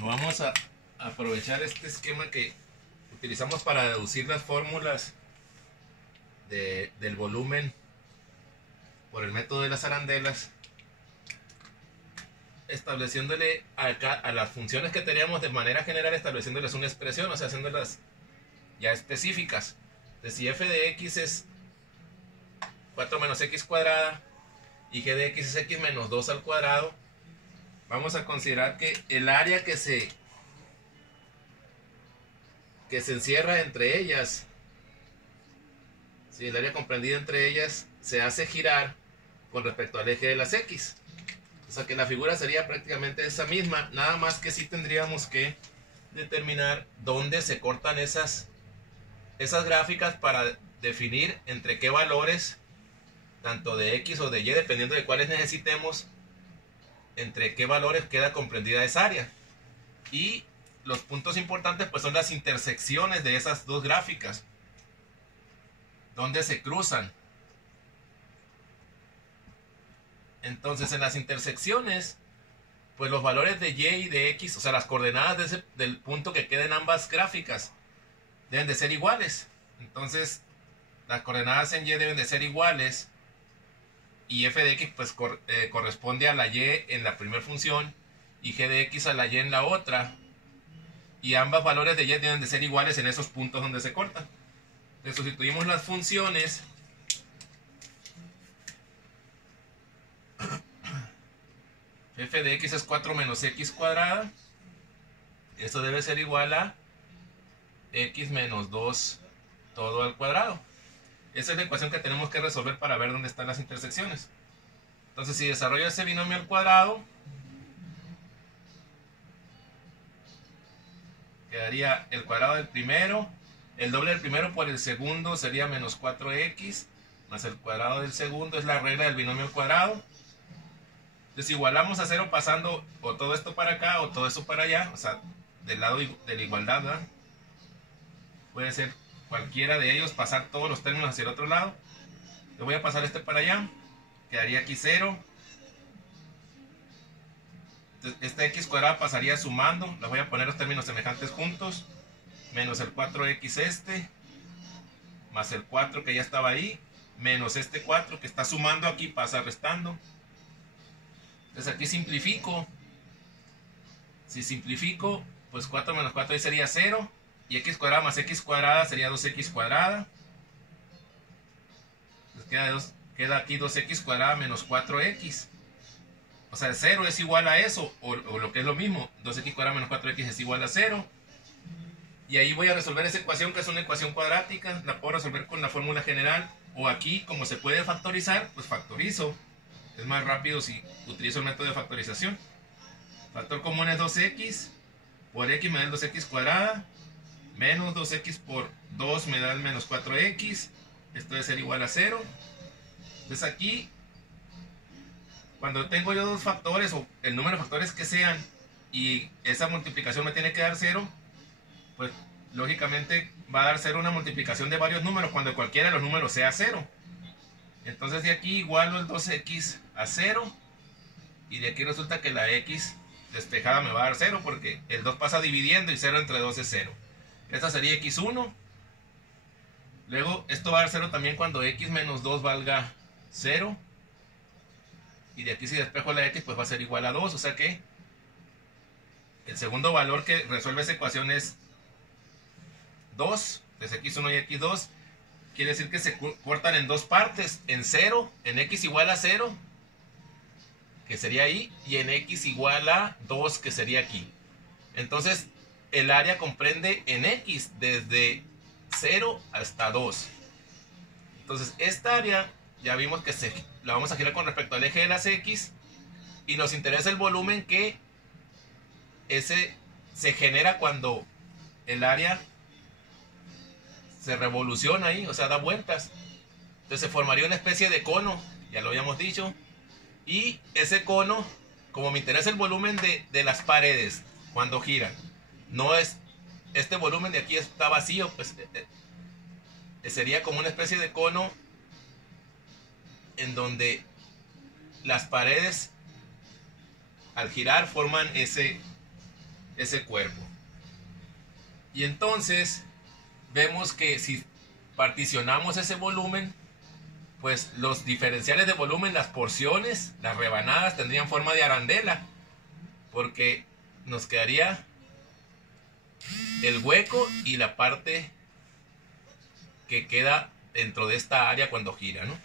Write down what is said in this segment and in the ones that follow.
Vamos a aprovechar este esquema que utilizamos para deducir las fórmulas del volumen por el método de las arandelas, estableciéndole a las funciones que teníamos de manera general, estableciéndoles una expresión, o sea, haciéndolas ya específicas. Entonces, si f de x es 4 menos x cuadrada y g de x es x menos 2 al cuadrado, vamos a considerar que el área que se encierra entre ellas, si el área comprendida entre ellas se hace girar con respecto al eje de las x. O sea que la figura sería prácticamente esa misma, nada más que sí tendríamos que determinar dónde se cortan esas gráficas para definir entre qué valores, tanto de x o de y, dependiendo de cuáles necesitemos, entre qué valores queda comprendida esa área. Y los puntos importantes pues son las intersecciones de esas dos gráficas, donde se cruzan. Entonces, en las intersecciones, pues los valores de y y de x, o sea, las coordenadas del punto que queda en ambas gráficas, deben de ser iguales. Entonces, las coordenadas en y deben de ser iguales, y f de x pues corresponde a la y en la primera función y g de x a la y en la otra, y ambos valores de y deben de ser iguales en esos puntos donde se cortan. Entonces, sustituimos las funciones. F de x es 4 menos x cuadrada. Esto debe ser igual a x menos 2 todo al cuadrado. Esa es la ecuación que tenemos que resolver para ver dónde están las intersecciones. Entonces, si desarrollo ese binomio al cuadrado, quedaría el cuadrado del primero, el doble del primero por el segundo sería menos 4x, más el cuadrado del segundo, es la regla del binomio al cuadrado. Desigualamos a cero pasando o todo esto para acá o todo esto para allá, o sea, del lado de la igualdad, ¿verdad? Puede ser cualquiera de ellos, pasar todos los términos hacia el otro lado. Le voy a pasar este para allá, quedaría aquí 0. Esta x cuadrada pasaría sumando, les voy a poner los términos semejantes juntos, menos el 4x este, más el 4 que ya estaba ahí, menos este 4 que está sumando aquí, pasa restando. Entonces aquí simplifico. Si simplifico, pues 4 menos 4 ahí sería 0. Y x cuadrada más x cuadrada sería 2x cuadrada. Entonces queda aquí 2x cuadrada menos 4x. O sea, 0 es igual a eso, o lo que es lo mismo, 2x cuadrada menos 4x es igual a 0. Y ahí voy a resolver esa ecuación, que es una ecuación cuadrática. La puedo resolver con la fórmula general. O aquí, como se puede factorizar, pues factorizo. Es más rápido si utilizo el método de factorización. Factor común es 2x. Por x me da el 2x cuadrada. Menos 2x por 2 me da el menos 4x. Esto debe ser igual a 0. Entonces aquí, cuando tengo yo dos factores, o el número de factores que sean, y esa multiplicación me tiene que dar 0, pues lógicamente va a dar 0 una multiplicación de varios números cuando cualquiera de los números sea 0. Entonces de aquí igualo el 2x a 0, y de aquí resulta que la x despejada me va a dar 0 porque el 2 pasa dividiendo y 0 entre 2 es 0. Esta sería x1. Luego esto va a dar 0 también cuando x menos 2 valga 0. Y de aquí si despejo la x pues va a ser igual a 2. O sea que el segundo valor que resuelve esa ecuación es 2. Entonces x1 y x2 quiere decir que se cortan en dos partes. En 0, en x igual a 0, que sería ahí, y en x igual a 2, que sería aquí. Entonces el área comprende en x desde 0 hasta 2. Entonces esta área ya vimos que la vamos a girar con respecto al eje de las x, y nos interesa el volumen que se genera cuando el área se revoluciona ahí, o sea, da vueltas. Entonces se formaría una especie de cono, ya lo habíamos dicho, y ese cono, como me interesa el volumen de las paredes cuando giran, no es este volumen de aquí está vacío, pues sería como una especie de cono en donde las paredes al girar forman ese cuerpo. Y entonces vemos que si particionamos ese volumen, pues los diferenciales de volumen, las porciones, las rebanadas tendrían forma de arandela, porque nos quedaría el hueco y la parte que queda dentro de esta área cuando gira, ¿no?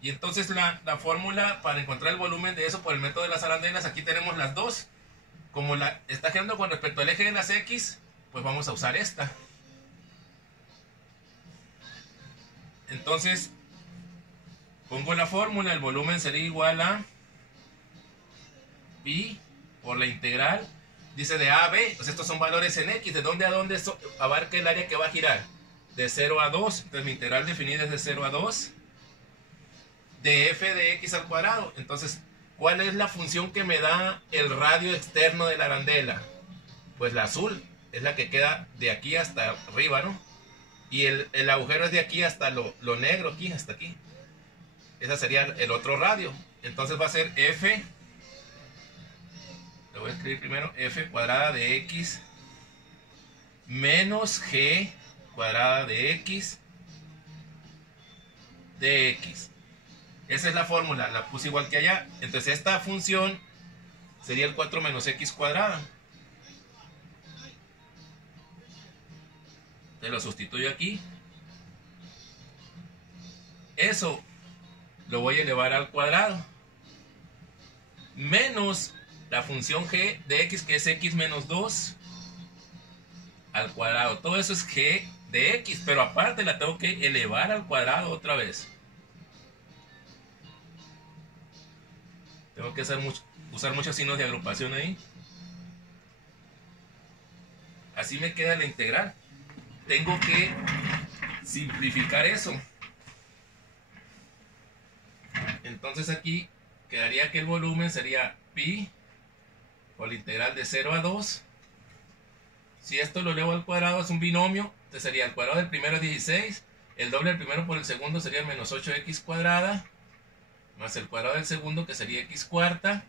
Y entonces la fórmula para encontrar el volumen de eso por el método de las arandelas, aquí tenemos las dos. Como la está girando con respecto al eje de las X, pues vamos a usar esta. Entonces pongo la fórmula, el volumen sería igual a pi por la integral, dice de A a B, pues estos son valores en X, ¿de dónde a dónde abarca el área que va a girar? De 0 a 2, entonces mi integral definida es de 0 a 2, de f de x al cuadrado. Entonces, ¿cuál es la función que me da el radio externo de la arandela? Pues la azul, es la que queda de aquí hasta arriba, ¿no? Y el agujero es de aquí hasta lo negro, aquí, hasta aquí. Ese sería el otro radio. Entonces va a ser f, lo voy a escribir primero, f cuadrada de x menos g cuadrada de x de x. Esa es la fórmula, la puse igual que allá. Entonces esta función sería el 4 menos x cuadrada. Te lo sustituyo aquí. Eso lo voy a elevar al cuadrado. Menos la función g de x, que es x menos 2 al cuadrado. Todo eso es g de x, pero aparte la tengo que elevar al cuadrado otra vez. Tengo que usar muchos signos de agrupación ahí. Así me queda la integral. Tengo que simplificar eso. Entonces aquí quedaría que el volumen sería pi por la integral de 0 a 2. Si esto lo elevo al cuadrado es un binomio. Entonces sería el cuadrado del primero es 16. El doble del primero por el segundo sería menos 8x cuadrada. Más el cuadrado del segundo, que sería x cuarta.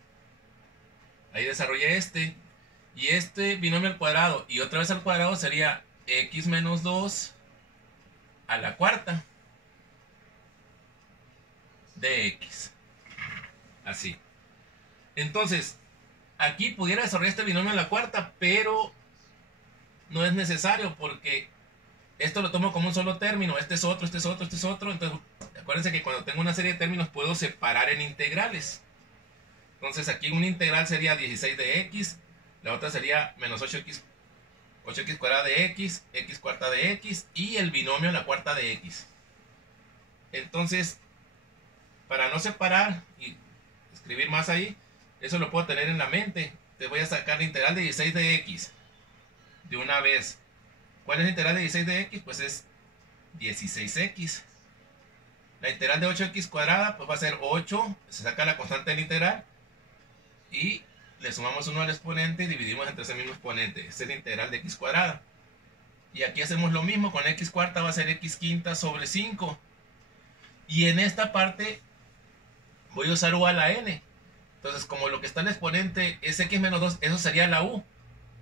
Ahí desarrollé este. Y este binomio al cuadrado y otra vez al cuadrado sería x menos 2 a la cuarta de x. Así. Entonces, aquí pudiera desarrollar este binomio a la cuarta, pero no es necesario porque esto lo tomo como un solo término. Este es otro, este es otro, este es otro. Entonces, acuérdense que cuando tengo una serie de términos puedo separar en integrales. Entonces aquí una integral sería 16 de x, la otra sería menos 8x cuadrada de x, x cuarta de x y el binomio a la cuarta de x. Entonces, para no separar y escribir más ahí, eso lo puedo tener en la mente. Te voy a sacar la integral de 16 de x de una vez. ¿Cuál es la integral de 16 de x? Pues es 16x. La integral de 8x cuadrada pues va a ser 8, se saca la constante de la integral y le sumamos 1 al exponente y dividimos entre ese mismo exponente. Esa es la integral de x cuadrada. Y aquí hacemos lo mismo, con x cuarta va a ser x quinta sobre 5. Y en esta parte voy a usar u a la n. Entonces, como lo que está en el exponente es x menos 2, eso sería la u.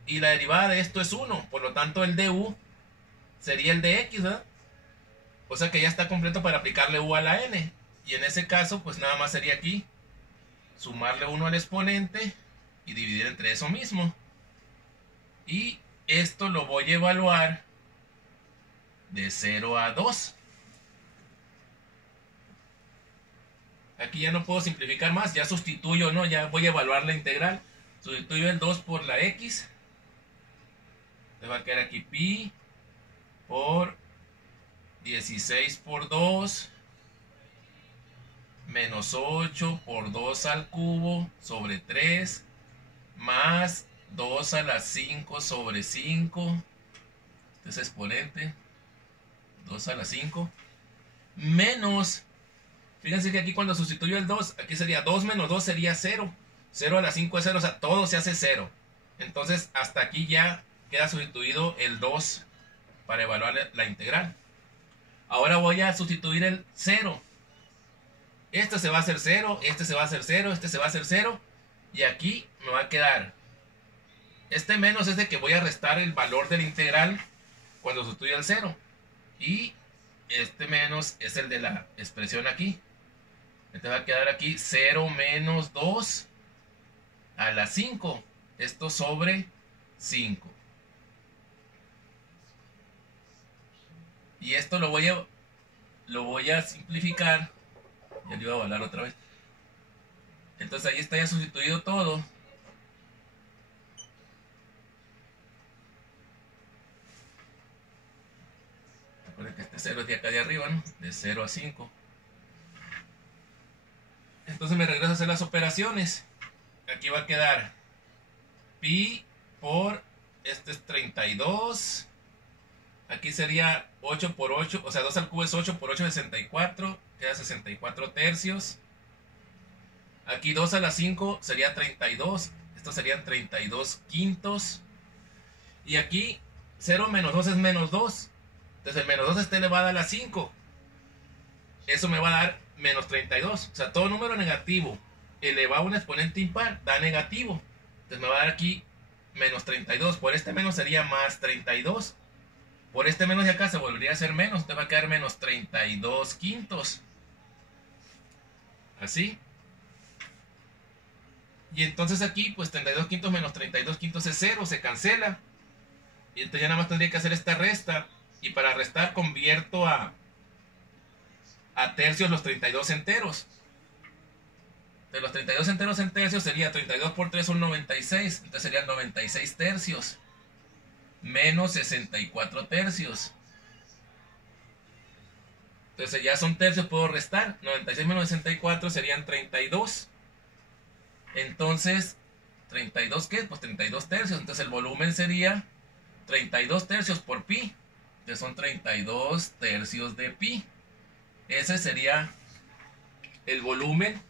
Y la derivada de esto es 1. Por lo tanto, el de u sería el de x, ¿verdad? O sea que ya está completo para aplicarle u a la n. Y en ese caso, pues nada más sería aquí sumarle 1 al exponente y dividir entre eso mismo. Y esto lo voy a evaluar de 0 a 2. Aquí ya no puedo simplificar más, ya sustituyo, ¿no? Ya voy a evaluar la integral. Sustituyo el 2 por la x. Me va a quedar aquí pi por 16 por 2 menos 8 por 2 al cubo sobre 3 más 2 a la 5 sobre 5. Este es exponente. 2 a la 5 menos, fíjense que aquí cuando sustituyo el 2, aquí sería 2 menos 2 sería 0. 0 a la 5 es 0, o sea, todo se hace 0. Entonces, hasta aquí ya queda sustituido el 2 para evaluar la integral. Ahora voy a sustituir el 0. Este se va a hacer 0, este se va a hacer 0, este se va a hacer 0. Y aquí me va a quedar Este menos es de que voy a restar el valor del integral cuando sustituya el 0. Y este menos es el de la expresión aquí. Entonces va a quedar aquí 0 menos 2 a la 5. Esto sobre 5. Y esto lo voy a simplificar. Ya le iba a volar otra vez. Entonces ahí está ya sustituido todo. Recuerden que este 0 es de acá de arriba, ¿no? De 0 a 5. Entonces me regreso a hacer las operaciones. Aquí va a quedar pi por, este es 32. Aquí sería 8 por 8, o sea 2 al cubo es 8 por 8 es 64. Queda 64 tercios. Aquí 2 a la 5 sería 32. Estos serían 32 quintos. Y aquí 0 menos 2 es menos 2. Entonces el menos 2 está elevado a la 5. Eso me va a dar menos 32. O sea, todo número negativo elevado a un exponente impar da negativo. Entonces me va a dar aquí menos 32. Por este menos sería más 32. Por este menos de acá se volvería a ser menos. Entonces va a quedar menos 32 quintos. Así. Y entonces aquí, pues 32 quintos menos 32 quintos es 0. Se cancela. Y entonces ya nada más tendría que hacer esta resta. Y para restar convierto a tercios los 32 enteros. De los 32 enteros en tercios sería 32 por 3 son 96. Entonces serían 96 tercios. Menos 64 tercios. Entonces ya son tercios, puedo restar. 96 menos 64 serían 32. Entonces, ¿32 qué? Pues 32 tercios. Entonces el volumen sería 32 tercios por pi. Entonces son 32 tercios de pi. Ese sería el volumen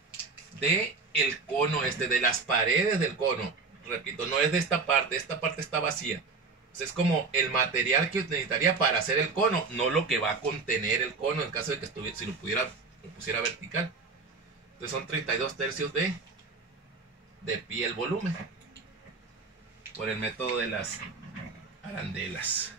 de el cono de las paredes del cono. Repito, no es de esta parte está vacía. Entonces es como el material que necesitaría para hacer el cono, no lo que va a contener el cono en caso de que estuviera, si lo pusiera vertical. Entonces son 32 tercios de pi el volumen por el método de las arandelas.